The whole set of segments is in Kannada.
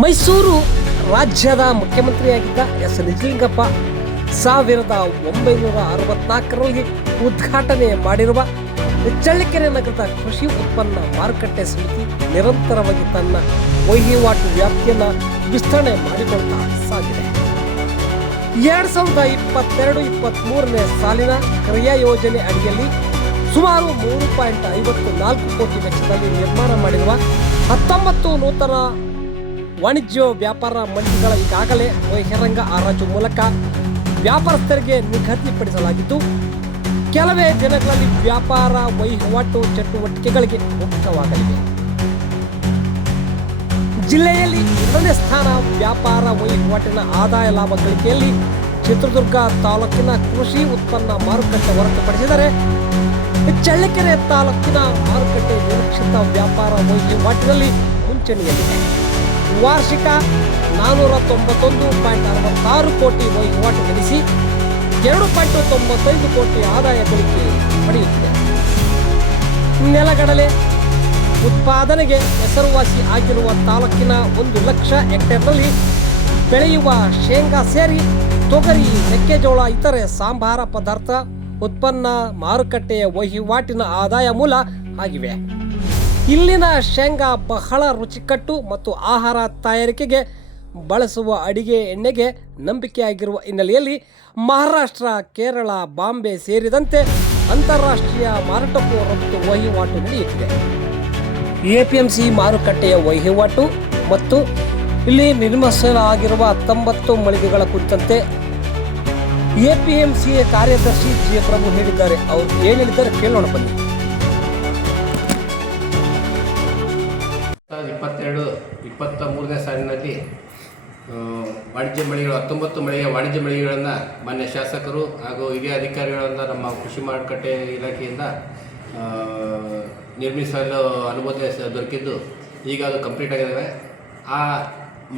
ಮೈಸೂರು ರಾಜ್ಯದ ಮುಖ್ಯಮಂತ್ರಿಯಾಗಿದ್ದ ಎಸ್ ನಿಜಲಿಂಗಪ್ಪ 1964ರಲ್ಲಿ ಉದ್ಘಾಟನೆ ಮಾಡಿರುವ ಚಳ್ಳಕೆರೆ ನಗರದ ಕೃಷಿ ಉತ್ಪನ್ನ ಮಾರುಕಟ್ಟೆ ಸಮಿತಿ ನಿರಂತರವಾಗಿ ತನ್ನ ವಹಿವಾಟು ವ್ಯಾಪ್ತಿಯನ್ನು ವಿಸ್ತರಣೆ ಮಾಡಿಕೊಳ್ತಾ ಸಾಗಿದೆ. 2022-23ನೇ ಸಾಲಿನ ಕ್ರಿಯಾ ಯೋಜನೆ ಅಡಿಯಲ್ಲಿ ಸುಮಾರು 3.54 ಕೋಟಿ ವೆಚ್ಚದಲ್ಲಿ ನಿರ್ಮಾಣ ಮಾಡಿರುವ 19 ನೂತನ ವಾಣಿಜ್ಯ ವ್ಯಾಪಾರ ಮಂಡಿಗಳ ಈಗಾಗಲೇ ಬಹಿರಂಗ ಹರಾಜು ಮೂಲಕ ವ್ಯಾಪಾರಸ್ಥರಿಗೆ ನಿಗದಿಪಡಿಸಲಾಗಿದ್ದು, ಕೆಲವೇ ದಿನಗಳಲ್ಲಿ ವ್ಯಾಪಾರ ವಹಿವಾಟು ಚಟುವಟಿಕೆಗಳಿಗೆ ಮುಕ್ತವಾಗಲಿವೆ. ಜಿಲ್ಲೆಯಲ್ಲಿ 2ನೇ ಸ್ಥಾನ ವ್ಯಾಪಾರ ವಹಿವಾಟಿನ ಆದಾಯ ಲಾಭ ಗಳಿಕೆಯಲ್ಲಿ ಚಿತ್ರದುರ್ಗ ತಾಲೂಕಿನ ಕೃಷಿ ಉತ್ಪನ್ನ ಮಾರುಕಟ್ಟೆ ಹೊರತುಪಡಿಸಿದರೆ ಚಳ್ಳಕೆರೆ ತಾಲೂಕಿನ ಮಾರುಕಟ್ಟೆ ನಿರೀಕ್ಷಿತ ವ್ಯಾಪಾರ ವಹಿವಾಟಿನಲ್ಲಿ ಮುಂಚೂಣಿಯಲ್ಲಿದೆ. ವಾರ್ಷಿಕ 491.66 ಕೋಟಿ ವಹಿವಾಟು ನಡೆಸಿ 2.95 ಕೋಟಿ ಆದಾಯ ಗಳಿಕೆ ಪಡೆಯುತ್ತಿದೆ. ನೆಲಗಡಲೆ ಉತ್ಪಾದನೆಗೆ ಹೆಸರುವಾಸಿ ಆಗಿರುವ ತಾಲೂಕಿನ 1 ಲಕ್ಷ ಹೆಕ್ಟೇರ್ನಲ್ಲಿ ಬೆಳೆಯುವ ಶೇಂಗಾ ಸೇರಿ ತೊಗರಿ, ಮೆಕ್ಕೆಜೋಳ, ಇತರೆ ಸಾಂಬಾರ ಪದಾರ್ಥ ಉತ್ಪನ್ನ ಮಾರುಕಟ್ಟೆಯ ವಹಿವಾಟಿನ ಆದಾಯ ಮೂಲ ಆಗಿವೆ. ಇಲ್ಲಿನ ಶೇಂಗಾ ಬಹಳ ರುಚಿಕಟ್ಟು ಮತ್ತು ಆಹಾರ ತಯಾರಿಕೆಗೆ ಬಳಸುವ ಅಡಿಗೆ ಎಣ್ಣೆಗೆ ನಂಬಿಕೆಯಾಗಿರುವ ಹಿನ್ನೆಲೆಯಲ್ಲಿ ಮಹಾರಾಷ್ಟ್ರ, ಕೇರಳ, ಬಾಂಬೆ ಸೇರಿದಂತೆ ಅಂತಾರಾಷ್ಟ್ರೀಯ ಮಾರಾಟಕ್ಕೂ ರಫ್ತು ವಹಿವಾಟು ನಡೆಯುತ್ತಿದೆ. ಎಪಿಎಂಸಿ ಮಾರುಕಟ್ಟೆಯ ವಹಿವಾಟು ಮತ್ತು ಇಲ್ಲಿ ನಿರ್ಮಿಸಲಾಗಿರುವ 19 ಮಳಿಗೆಗಳ ಕುರಿತಂತೆ ಎಪಿಎಂಸಿ ಕಾರ್ಯದರ್ಶಿ ಜಿ ಪ್ರಭು ಹೇಳಿದ್ದಾರೆ. ಅವರು ಏನು ಹೇಳಿದ್ದಾರೆ ಕೇಳೋಣ ಬನ್ನಿ. 2022-23ನೇ ಸಾಲಿನಲ್ಲಿ ವಾಣಿಜ್ಯ ಮಳಿಗೆಗಳು 19 ಮಳಿಗೆ ವಾಣಿಜ್ಯ ಮಳಿಗೆಗಳನ್ನು ಮಾನ್ಯ ಶಾಸಕರು ಹಾಗೂ ಹಿರಿಯ ಅಧಿಕಾರಿಗಳಿಂದ ನಮ್ಮ ಕೃಷಿ ಮಾರುಕಟ್ಟೆ ಇಲಾಖೆಯಿಂದ ನಿರ್ಮಿಸಲು ಅನುಮೋದನೆ ದೊರಕಿದ್ದು ಈಗ ಅದು ಕಂಪ್ಲೀಟ್ ಆಗಿದ್ದಾವೆ. ಆ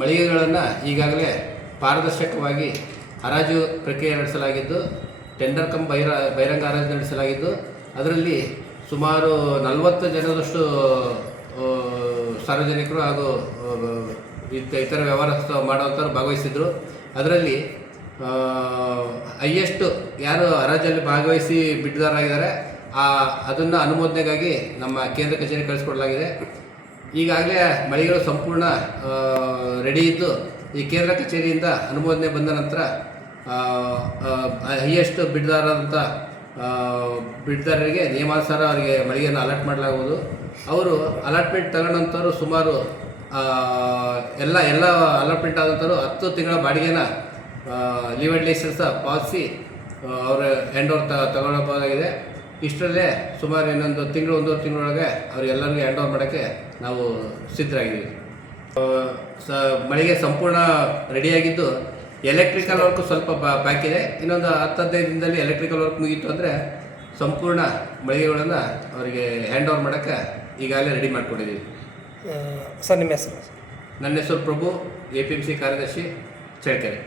ಮಳಿಗೆಗಳನ್ನು ಈಗಾಗಲೇ ಪಾರದರ್ಶಕವಾಗಿ ಹರಾಜು ಪ್ರಕ್ರಿಯೆ ನಡೆಸಲಾಗಿದ್ದು, ಟೆಂಡರ್ ಕಮ್ ಬಹಿರಂಗ ಹರಾಜು ನಡೆಸಲಾಗಿದ್ದು, ಅದರಲ್ಲಿ ಸುಮಾರು 40 ಜನರಷ್ಟು ಸಾರ್ವಜನಿಕರು ಹಾಗೂ ಇತರ ವ್ಯವಹಾರ ಮಾಡುವಂಥವ್ರು ಭಾಗವಹಿಸಿದ್ರು. ಅದರಲ್ಲಿ ಹೈಯೆಸ್ಟ್ ಯಾರು ಹರಾಜಲ್ಲಿ ಭಾಗವಹಿಸಿ ಬಿಡ್ದಾರಾಗಿದ್ದಾರೆ ಅದನ್ನು ಅನುಮೋದನೆಗಾಗಿ ನಮ್ಮ ಕೇಂದ್ರ ಕಚೇರಿ ಕಳಿಸ್ಕೊಡಲಾಗಿದೆ. ಈಗಾಗಲೇ ಮಳಿಗೆಗಳು ಸಂಪೂರ್ಣ ರೆಡಿ ಇದ್ದು, ಈ ಕೇಂದ್ರ ಕಚೇರಿಯಿಂದ ಅನುಮೋದನೆ ಬಂದ ನಂತರ ಹೈಯೆಸ್ಟ್ ಬಿಡ್ದಾರರಿಗೆ ನಿಯಮಾನುಸಾರ ಅವರಿಗೆ ಮಳಿಗೆಯನ್ನು ಅಲಾಟ್ ಮಾಡಲಾಗುವುದು. ಅವರು ಅಲಾಟ್ಮೆಂಟ್ ತಗೊಂಡಂಥವ್ರು ಸುಮಾರು ಎಲ್ಲ ಅಲಾಟ್ಮೆಂಟ್ ಆದಂಥವ್ರು 10 ತಿಂಗಳ ಬಾಡಿಗೆನ ಲಿವೆಡ್ ಲೈಸೆನ್ಸ್ ಪಾಲಿಸಿ ಅವರ ಹ್ಯಾಂಡ್ ಓವರ್ ತಗೊಳ್ಳಬಹುದಾಗಿದೆ. ಇಷ್ಟರಲ್ಲೇ ಸುಮಾರು ಇನ್ನೊಂದು ತಿಂಗಳು 1.5 ತಿಂಗಳೊಳಗೆ ಅವರೆಲ್ಲರಿಗೂ ಹ್ಯಾಂಡ್ ಓವರ್ ಮಾಡೋಕ್ಕೆ ನಾವು ಸಿದ್ಧರಾಗಿದ್ದೀವಿ. ಮಳಿಗೆ ಸಂಪೂರ್ಣ ರೆಡಿಯಾಗಿದ್ದು, ಎಲೆಕ್ಟ್ರಿಕಲ್ ವರ್ಕ್ ಸ್ವಲ್ಪ ಬಾಕಿದೆ. ಇನ್ನೊಂದು 10-15 ದಿನದಲ್ಲಿ ಎಲೆಕ್ಟ್ರಿಕಲ್ ವರ್ಕ್ ಮುಗೀತು ಅಂದರೆ ಸಂಪೂರ್ಣ ಮಳಿಗೆಗಳನ್ನು ಅವರಿಗೆ ಹ್ಯಾಂಡ್ ಓವರ್ ಮಾಡೋಕ್ಕೆ ಈಗಾಗಲೇ ರೆಡಿ ಮಾಡಿಕೊಂಡಿದ್ದೀವಿ. ಸರ್, ನಿಮ್ಮ ಹೆಸರು? ನನ್ನ ಹೆಸರು ಪ್ರಭು, ಎಪಿಎಂಸಿ ಕಾರ್ಯದರ್ಶಿ, ಚಳ್ಳಕೆರೆ.